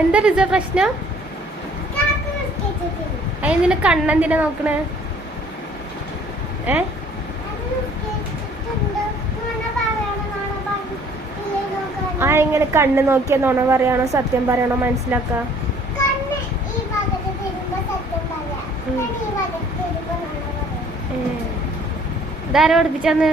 എന്താ റിസ പ്രശ്നം? അതിന് കണ്ണെന്തിനാ നോക്കണേ? ആ ഇങ്ങനെ കണ്ണ് നോക്കിയ നുണ പറയാണോ സത്യം പറയണോ മനസ്സിലാക്ക? ഇതാരാ പഠിപ്പിച്ചന്ന്?